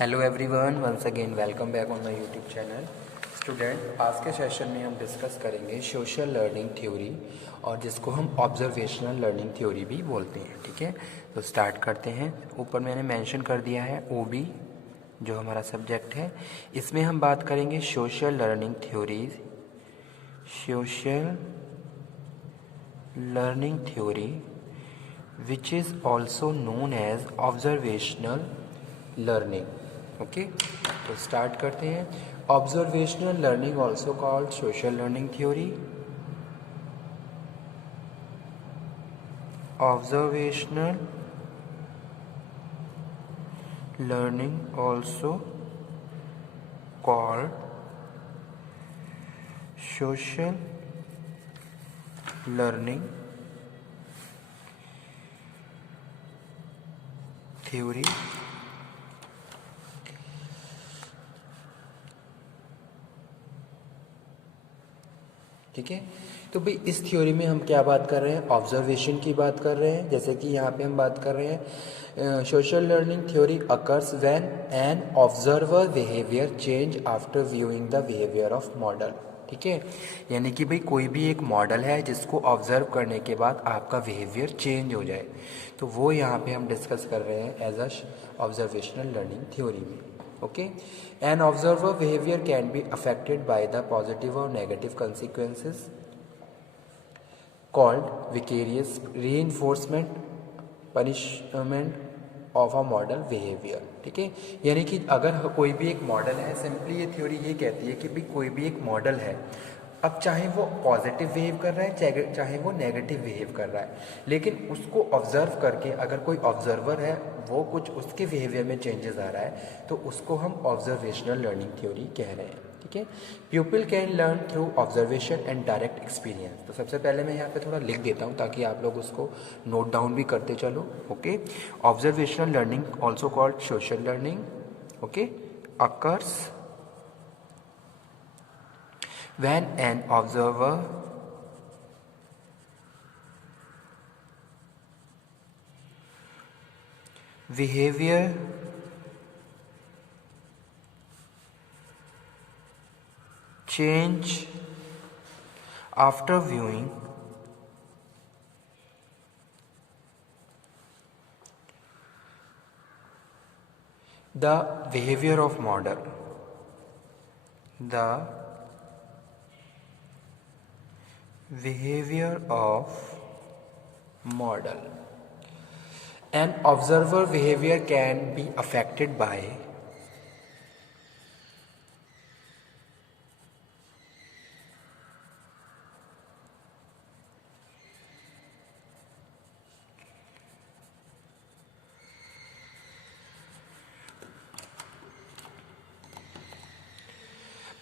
Hello everyone, once again welcome back on my YouTube channel. Student, आज के session में हम डिस्कस करेंगे सोशल लर्निंग थ्योरी और जिसको हम ऑब्जर्वेशनल लर्निंग थ्योरी भी बोलते हैं। ठीक है, तो स्टार्ट करते हैं। ऊपर मैंने मेंशन कर दिया है ओबी, जो हमारा सब्जेक्ट है। इसमें हम बात करेंगे social learning theories, social learning theory which is also known as observational learning. Okay, तो स्टार्ट करते हैं। Observational learning also called social learning theory. Observational learning also called social learning theory. ठीक है, तो भाई इस थ्योरी में हम क्या बात कर रहे हैं? ऑब्जर्वेशन की बात कर रहे हैं। जैसे कि यहाँ पे हम बात कर रहे हैं social learning theory occurs when an observer behaviour change after viewing the behaviour of model. ठीक है, यानी कि भाई कोई भी एक मॉडल है जिसको ऑब्जर्व करने के बाद आपका बिहेवियर चेंज हो जाए, तो वो यहाँ पे हम डिस्कस कर रहे हैं as a observational learning theory में। Okay, an observer behavior can be affected by the positive or negative consequences called vicarious reinforcement punishment of a model behavior। ठीक है, यानी कि अगर कोई भी एक मॉडल है, सिंपली ये थ्योरी ये कहती है कि भाई कोई भी एक मॉडल है, अब चाहे वो पॉजिटिव बिहेव कर रहा है चाहे वो नेगेटिव बिहेव कर रहा है, लेकिन उसको ऑब्जर्व करके अगर कोई ऑब्जर्वर है वो कुछ उसके बिहेवियर में चेंजेस आ रहा है, तो उसको हम ऑब्जर्वेशनल लर्निंग थ्योरी कह रहे हैं। ठीक है, people can learn through observation and direct experience. तो सबसे पहले मैं यहाँ पे थोड़ा लिख देता हूँ ताकि आप लोग उसको नोट डाउन भी करते चलो। Okay, observational learning also called social learning, okay, occurs when an observer behavior change after viewing the behavior of model, the behavior of model. An observer behavior can be affected by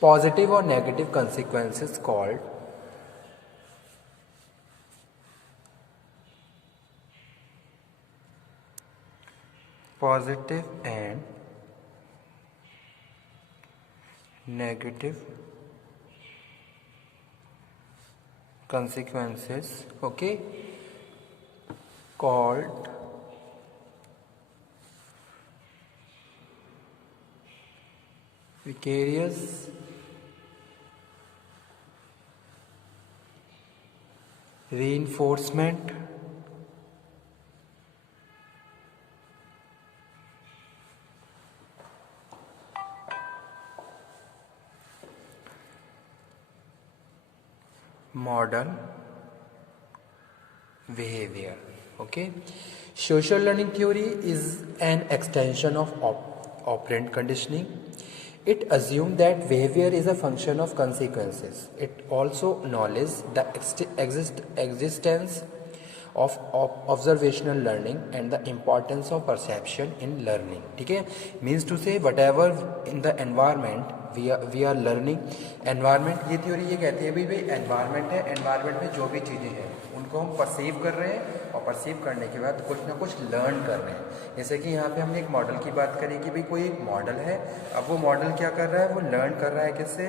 positive or negative consequences called positive and negative consequences, okay, called vicarious reinforcement model behavior. Okay, social learning theory is an extension of operant conditioning. It assumes that behavior is a function of consequences. It also acknowledges the existence of observational learning and the importance of perception in learning. ठीक है, means to say whatever in the environment we are learning। environment, ये theory ये कहती है भाई environment है, environment में जो भी चीज़ें हैं उनको हम परसीव कर रहे हैं और परसीव करने के बाद कुछ ना कुछ लर्न कर रहे हैं। जैसे कि यहाँ पे हमने एक मॉडल की बात करी कि भाई कोई एक मॉडल है, अब वो मॉडल क्या कर रहा है, वो लर्न कर रहा है किससे?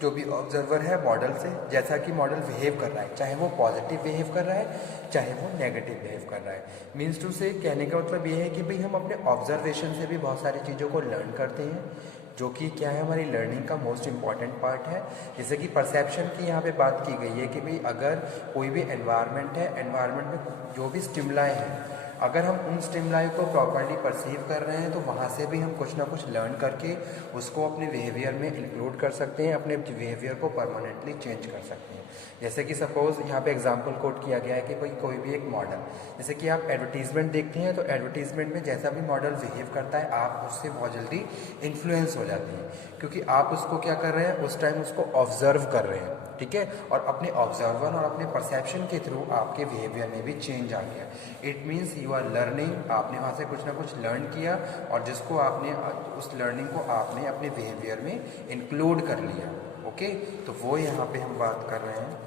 जो भी ऑब्जर्वर है मॉडल से जैसा कि मॉडल बिहेव कर रहा है, चाहे वो पॉजिटिव बिहेव कर रहा है चाहे वो नेगेटिव बिहेव कर रहा है। मीन्स टू से कहने का मतलब ये है कि भाई हम अपने ऑब्जर्वेशन से भी बहुत सारी चीज़ों को लर्न करते हैं, जो कि क्या है हमारी लर्निंग का मोस्ट इम्पॉर्टेंट पार्ट है। जैसे कि परसेप्शन की यहाँ पे बात की गई है कि भाई अगर कोई भी एनवायरनमेंट है, एनवायरनमेंट में जो भी स्टिमुलाई हैं, अगर हम उन स्टिमुलाई को प्रॉपर्ली परसीव कर रहे हैं तो वहाँ से भी हम कुछ ना कुछ लर्न करके उसको अपने बिहेवियर में इंक्लूड कर सकते हैं, अपने बिहेवियर को परमानेंटली चेंज कर सकते हैं। जैसे कि सपोज यहाँ पे एग्जांपल कोट किया गया है कि भाई कोई भी एक मॉडल, जैसे कि आप एडवर्टीजमेंट देखते हैं तो एडवर्टीजमेंट में जैसा भी मॉडल बिहेव करता है आप उससे बहुत जल्दी इन्फ्लुएंस हो जाते हैं, क्योंकि आप उसको क्या कर रहे हैं, उस टाइम उसको ऑब्जर्व कर रहे हैं, ठीक है, और अपने ऑब्जर्वर और अपने परसेप्शन के थ्रू आपके बिहेवियर में भी चेंज आ गया। It means you are learning, आपने वहाँ से कुछ ना कुछ लर्न किया और जिसको आपने उस लर्निंग को आपने अपने बिहेवियर में इंक्लूड कर लिया। ओके, तो वो यहाँ पे हम बात कर रहे हैं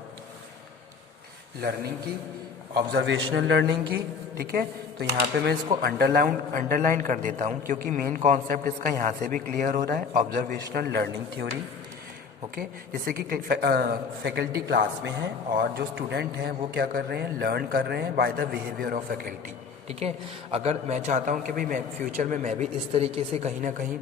लर्निंग की, ऑब्जर्वेशनल लर्निंग की, ठीक है। तो यहाँ पे मैं इसको अंडरलाइन कर देता हूँ क्योंकि मेन कॉन्सेप्ट इसका यहाँ से भी क्लियर हो रहा है, ऑब्जर्वेशनल लर्निंग थ्योरी। ओके, जैसे कि फैकल्टी क्लास में है और जो स्टूडेंट हैं वो क्या कर रहे हैं, लर्न कर रहे हैं by the behaviour of faculty, ठीक है। अगर मैं चाहता हूँ कि भाई मैं फ्यूचर में मैं भी इस तरीके से कहीं ना कहीं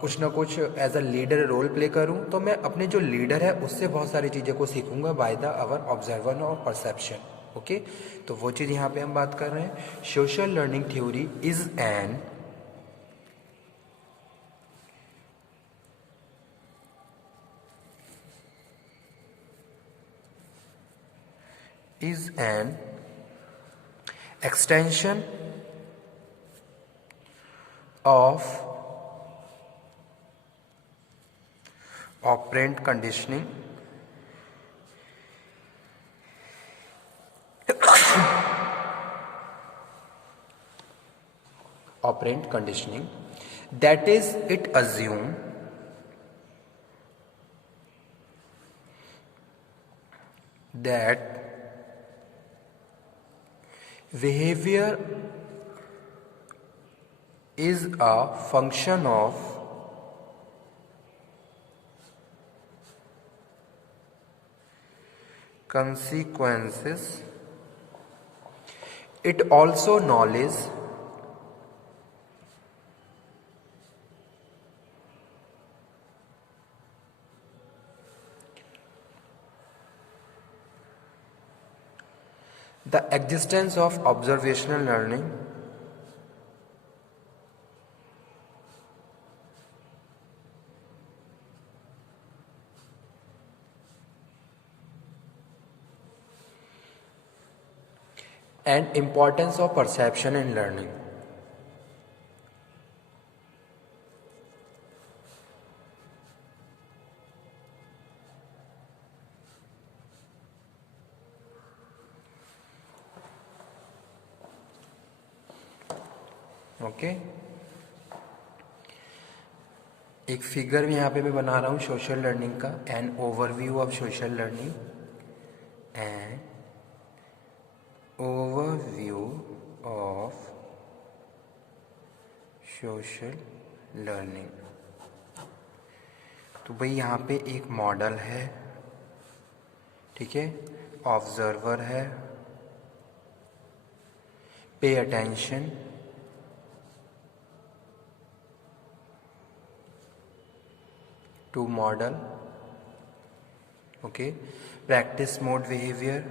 कुछ ना कुछ as a leader role play करूँ, तो मैं अपने जो लीडर है उससे बहुत सारी चीज़ें को सीखूंगा बाय द आवर ऑब्जर्वर और परसेप्शन। ओके, तो वो चीज़ यहाँ पे हम बात कर रहे हैं। Social learning theory is an extension of operant conditioning that is it assume that behavior is a function of consequences. It also knowledge the existence of observational learning and importance of perception in learning. Okay, एक figure यहाँ पे मैं बना रहा हूँ social learning का, an overview of social learning, an overview of social learning. तो भाई यहाँ पे एक मॉडल है, ठीक है, ऑब्जर्वर है, pay attention, to model, okay, practice mode behaviour,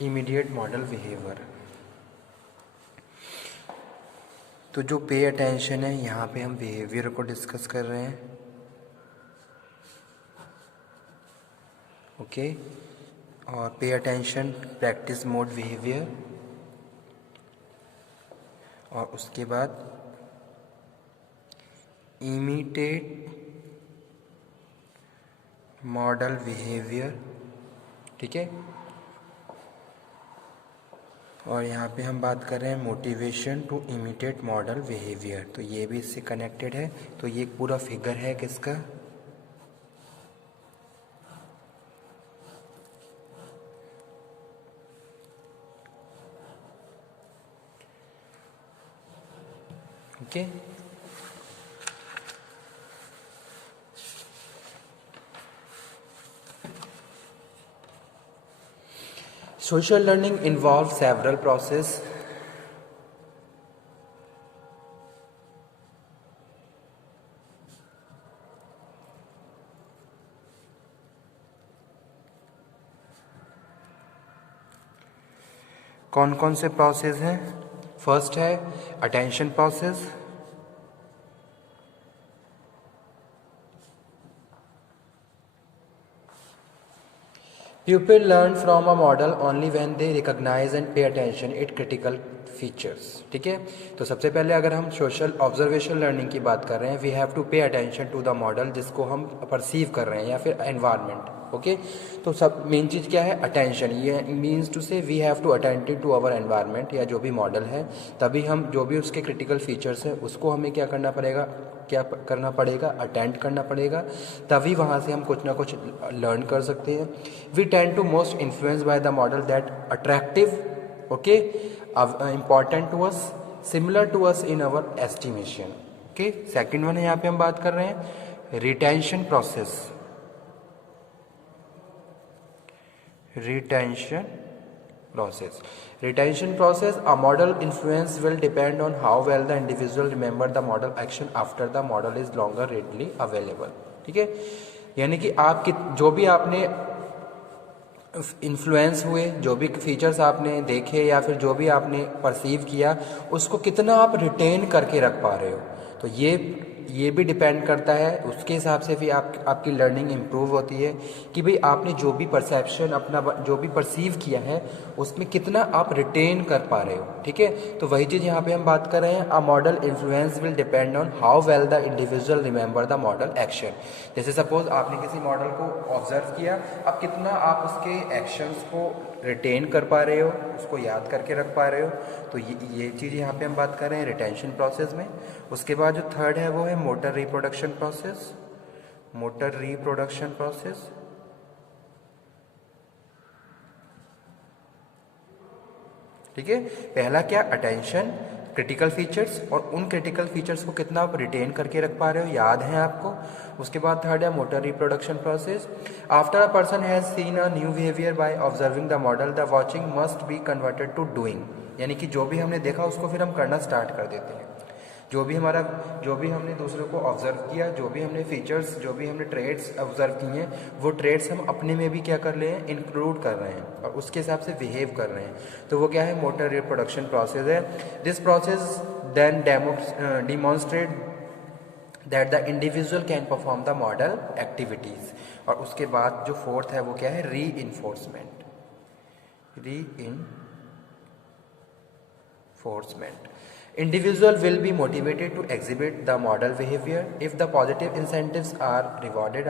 immediate model behaviour. तो जो पे अटेंशन है यहाँ पे हम बिहेवियर को डिस्कस कर रहे हैं, ओके, और pay attention practice mode behaviour, और उसके बाद इमिटेट मॉडल बिहेवियर, ठीक है। और यहाँ पे हम बात कर रहे हैं motivation to imitate model behaviour, तो ये भी इससे कनेक्टेड है। तो ये एक पूरा फिगर है किसका, okay. Social learning involves several processes. कौन कौन से प्रोसेस हैं? फर्स्ट है attention process, pupil learn from a model only when they recognize and pay attention its critical features. ठीक है, तो सबसे पहले अगर हम सोशल ऑब्जर्वेशन लर्निंग की बात कर रहे हैं, we have to pay attention to the model जिसको हम परसीव कर रहे हैं या फिर एनवायरनमेंट. ओके, तो सब मेन चीज़ क्या है? अटेंशन. ये means to say we have to attentive to our environment या जो भी मॉडल है, तभी हम जो भी उसके क्रिटिकल फीचर्स है उसको हमें क्या करना पड़ेगा, अटेंड करना पड़ेगा, तभी वहाँ से हम कुछ ना कुछ लर्न कर सकते हैं. We tend to most influence by the model that attractive, okay, important to us, similar to us in our estimation. Okay, second one है यहाँ पे हम बात कर रहे हैं retention process. Retention process, a model influence will depend on how well the individual remember the model action after the model is longer readily available. ठीक है, यानी कि आप जो भी आपने इन्फ्लुएंस हुए, जो भी फीचर्स आपने देखे या फिर जो भी आपने परसीव किया, उसको कितना आप रिटेन करके रख पा रहे हो. तो ये भी डिपेंड करता है, उसके हिसाब से भी आपकी लर्निंग इम्प्रूव होती है कि भाई आपने जो भी परसेप्शन अपना जो भी परसीव किया है उसमें कितना आप रिटेन कर पा रहे हो. ठीक है, तो वही चीज़ यहाँ पे हम बात कर रहे हैं. A model influence will depend on how well the individual remember the model action. जैसे सपोज आपने किसी मॉडल को ऑब्जर्व किया, अब कितना आप उसके एक्शंस को रिटेन कर पा रहे हो, उसको याद करके रख पा रहे हो. तो ये चीज़ यहाँ पे हम बात कर रहे हैं रिटेंशन प्रोसेस में. उसके बाद जो थर्ड है वो है मोटर रिप्रोडक्शन प्रोसेस. ठीक है, पहला क्या? अटेंशन, क्रिटिकल फीचर्स, और उन क्रिटिकल फीचर्स को कितना आप रिटेन करके रख पा रहे हो, याद है आपको. उसके बाद थर्ड है motor reproduction process. After a person has seen a new behaviour by observing the model, the watching must be converted to doing. यानी कि जो भी हमने देखा उसको फिर हम करना स्टार्ट कर देते हैं. जो भी हमने दूसरे को ऑब्जर्व किया, जो भी हमने फीचर्स, जो भी हमने ट्रेड्स ऑब्जर्व किए हैं, वो ट्रेड्स हम अपने में भी क्या कर रहे हैं, इंक्लूड कर रहे हैं और उसके हिसाब से बिहेव कर रहे हैं. तो वो क्या है? मोटर रिप्रोडक्शन प्रोसेस है. This process then demonstrate that the individual can perform the model activities. और उसके बाद जो फोर्थ है वो क्या है? री enforcement. Individual will be motivated to exhibit the model behavior if the positive incentives are provided.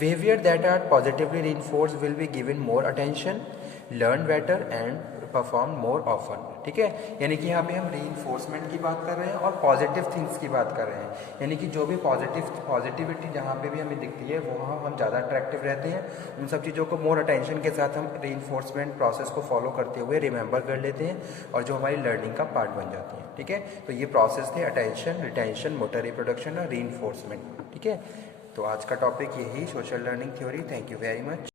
Behavior that are positively reinforced will be given more attention, learn better and perform more often. ठीक है, यानी कि यहाँ पे हम reinforcement की बात कर रहे हैं और पॉजिटिव थिंग्स की बात कर रहे हैं. यानी कि जो भी पॉजिटिविटी जहाँ पे भी हमें दिखती है वहाँ हम ज़्यादा अट्रैक्टिव रहते हैं. उन सब चीज़ों को मोर अटेंशन के साथ हम रीइंफोर्समेंट प्रोसेस को फॉलो करते हुए रिमेंबर कर लेते हैं और जो हमारी लर्निंग का पार्ट बन जाती है. ठीक है, तो ये प्रोसेस थे अटेंशन, रिटेंशन, मोटर रिप्रोडक्शन और रीइंफोर्समेंट. ठीक है, तो आज का टॉपिक यही social learning theory. Thank you very much.